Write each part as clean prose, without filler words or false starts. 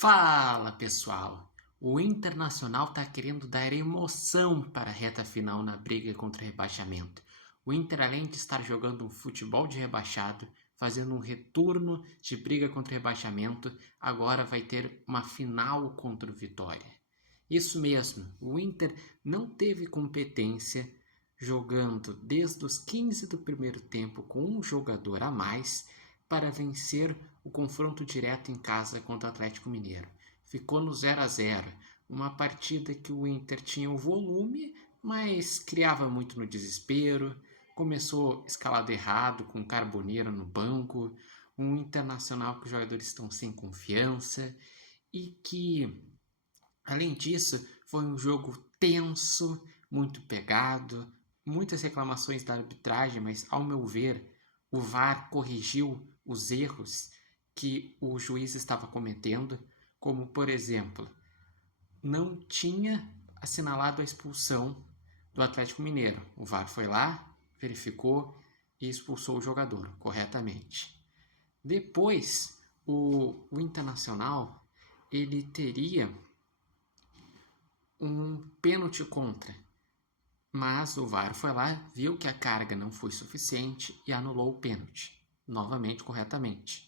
Fala pessoal, o Internacional está querendo dar emoção para a reta final na briga contra o rebaixamento. O Inter, além de estar jogando um futebol de rebaixado, fazendo um retorno de briga contra o rebaixamento, agora vai ter uma final contra o Vitória. Isso mesmo, o Inter não teve competência jogando desde os 15 do primeiro tempo com um jogador a mais para vencer o confronto direto em casa contra o Atlético Mineiro. Ficou no 0-0, uma partida que o Inter tinha o volume, mas criava muito no desespero, começou escalado errado, com Carboneiro no banco, um Internacional que os jogadores estão sem confiança e que, além disso, foi um jogo tenso, muito pegado, muitas reclamações da arbitragem, mas ao meu ver, o VAR corrigiu os erros que o juiz estava cometendo, como por exemplo, não tinha assinalado a expulsão do Atlético Mineiro. O VAR foi lá, verificou e expulsou o jogador corretamente. Depois, o Internacional ele teria um pênalti contra, mas o VAR foi lá, viu que a carga não foi suficiente e anulou o pênalti, novamente corretamente.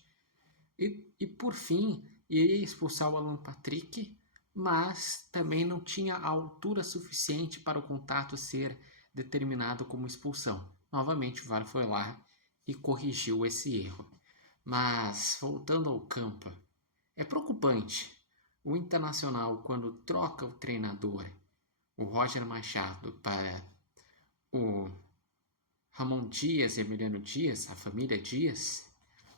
E por fim, iria expulsar o Alan Patrick, mas também não tinha a altura suficiente para o contato ser determinado como expulsão. Novamente o VAR foi lá e corrigiu esse erro. Mas, voltando ao campo, é preocupante. O Internacional, quando troca o treinador, o Roger Machado, para o Ramon Dias e Emiliano Dias, a família Dias,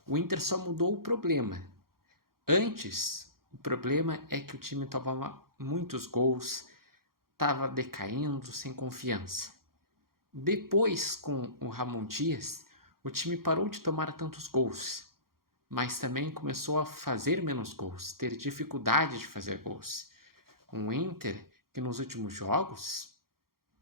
o Inter só mudou o problema. Antes, o problema é que o time tomava muitos gols, estava decaindo, sem confiança. Depois, com o Ramon Dias, o time parou de tomar tantos gols, mas também começou a fazer menos gols, ter dificuldade de fazer gols. Um Inter que nos últimos jogos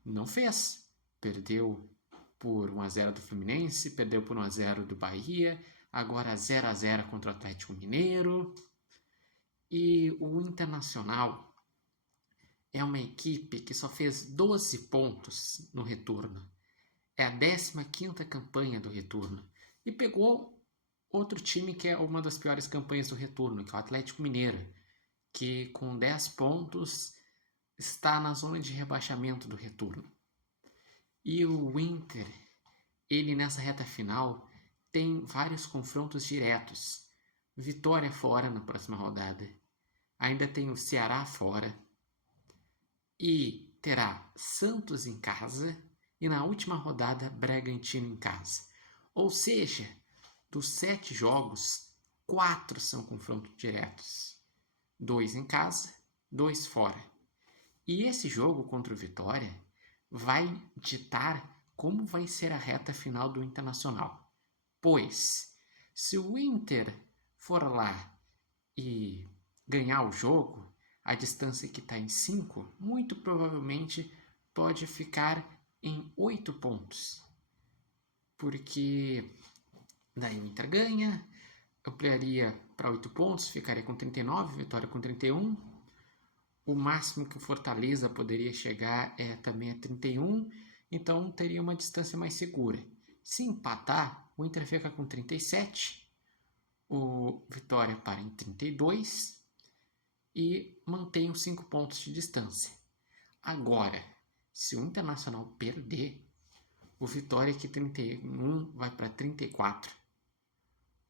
não fez. Perdeu por 1-0 do Fluminense, perdeu por 1-0 do Bahia, agora 0-0 contra o Atlético Mineiro. E o Internacional é uma equipe que só fez 12 pontos no retorno. É a 15ª campanha do retorno. E pegou outro time que é uma das piores campanhas do retorno, que é o Atlético Mineiro, que com 10 pontos está na zona de rebaixamento do retorno. E o Inter, ele nessa reta final, tem vários confrontos diretos. Vitória fora na próxima rodada. Ainda tem o Ceará fora. E terá Santos em casa. E na última rodada, Bragantino em casa. Ou seja, dos 7 jogos, 4 são confrontos diretos. 2 em casa, 2 fora. E esse jogo contra o Vitória vai ditar como vai ser a reta final do Internacional. Pois, se o Inter for lá e ganhar o jogo, a distância que está em 5, muito provavelmente pode ficar em 8 pontos. Porque daí o Inter ganha, ampliaria para 8 pontos, ficaria com 39, Vitória com 31. O máximo que o Fortaleza poderia chegar também a 31, então teria uma distância mais segura. Se empatar, o Inter fica com 37, o Vitória para em 32 e mantém os 5 pontos de distância. Agora, se o Internacional perder, o Vitória que 31 vai para 34.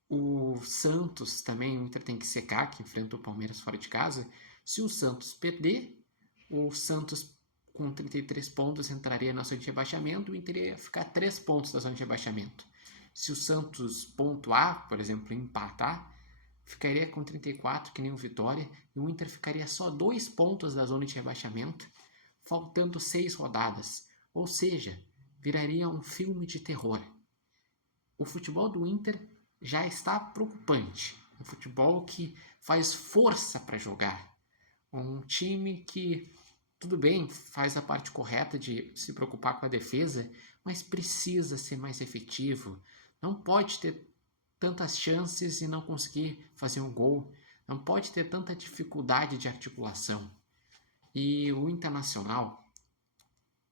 O Santos também, o Inter tem que secar, que enfrenta o Palmeiras fora de casa. Se o Santos perder, o Santos com 33 pontos entraria na zona de rebaixamento e o Inter ia ficar 3 pontos da zona de rebaixamento. Se o Santos pontuar, por exemplo, empatar, ficaria com 34, que nem o Vitória, e o Inter ficaria só 2 pontos da zona de rebaixamento, faltando 6 rodadas. Ou seja, viraria um filme de terror. O futebol do Inter já está preocupante. Um futebol que faz força para jogar. Um time que, tudo bem, faz a parte correta de se preocupar com a defesa, mas precisa ser mais efetivo. Não pode ter tantas chances e não conseguir fazer um gol. não pode ter tanta dificuldade de articulação. E o Internacional,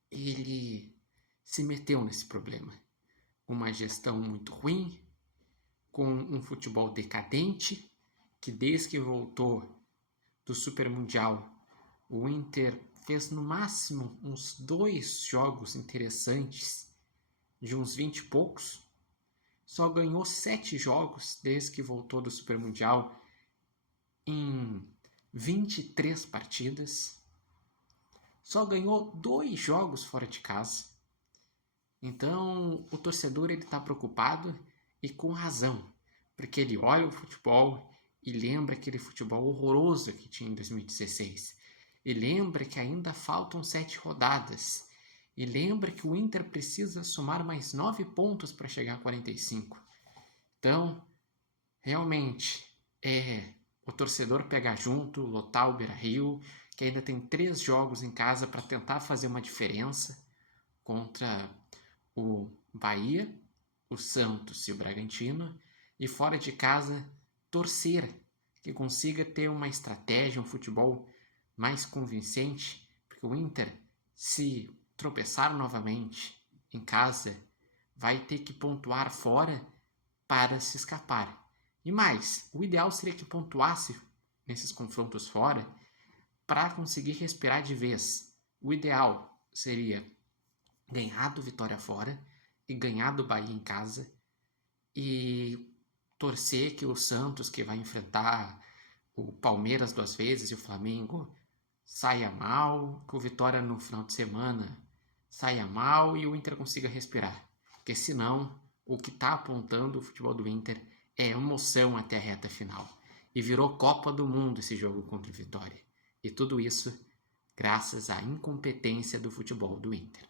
ele se meteu nesse problema. Uma gestão muito ruim, com um futebol decadente, que desde que voltou do Super Mundial, o Inter fez no máximo uns 2 jogos interessantes, de uns 20 e poucos. Só ganhou 7 jogos desde que voltou do Super Mundial em 23 partidas. Só ganhou 2 jogos fora de casa. Então o torcedor está preocupado e com razão, porque ele olha o futebol e lembra aquele futebol horroroso que tinha em 2016. E lembra que ainda faltam 7 rodadas. E lembra que o Inter precisa somar mais 9 pontos para chegar a 45. Então, realmente, o torcedor pegar junto, lotar o Beira-Rio, que ainda tem 3 jogos em casa para tentar fazer uma diferença contra o Bahia, o Santos e o Bragantino, e fora de casa torcer que consiga ter uma estratégia, um futebol mais convincente, porque o Inter, se tropeçar novamente em casa, vai ter que pontuar fora para se escapar. E mais, o ideal seria que pontuasse nesses confrontos fora para conseguir respirar de vez. O ideal seria ganhar do Vitória fora e ganhar do Bahia em casa e torcer que o Santos, que vai enfrentar o Palmeiras 2 vezes e o Flamengo, saia mal, que o Vitória no final de semana saia mal e o Inter consiga respirar. Porque senão, o que está apontando o futebol do Inter é emoção até a reta final. E virou Copa do Mundo esse jogo contra o Vitória. E tudo isso graças à incompetência do futebol do Inter.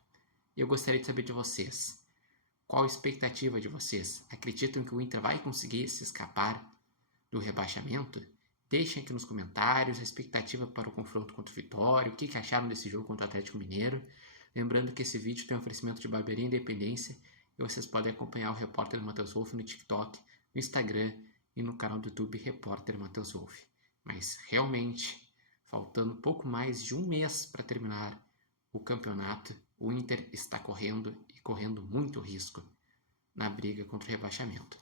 Eu gostaria de saber de vocês. Qual a expectativa de vocês? Acreditam que o Inter vai conseguir se escapar do rebaixamento? Deixem aqui nos comentários a expectativa para o confronto contra o Vitória, o que acharam desse jogo contra o Atlético Mineiro. Lembrando que esse vídeo tem um oferecimento de Barbearia Independência e vocês podem acompanhar o Repórter Matheus Wolff no TikTok, no Instagram e no canal do YouTube Repórter Matheus Wolff. Mas realmente, faltando pouco mais de um mês para terminar o campeonato, o Inter está correndo e correndo muito risco na briga contra o rebaixamento.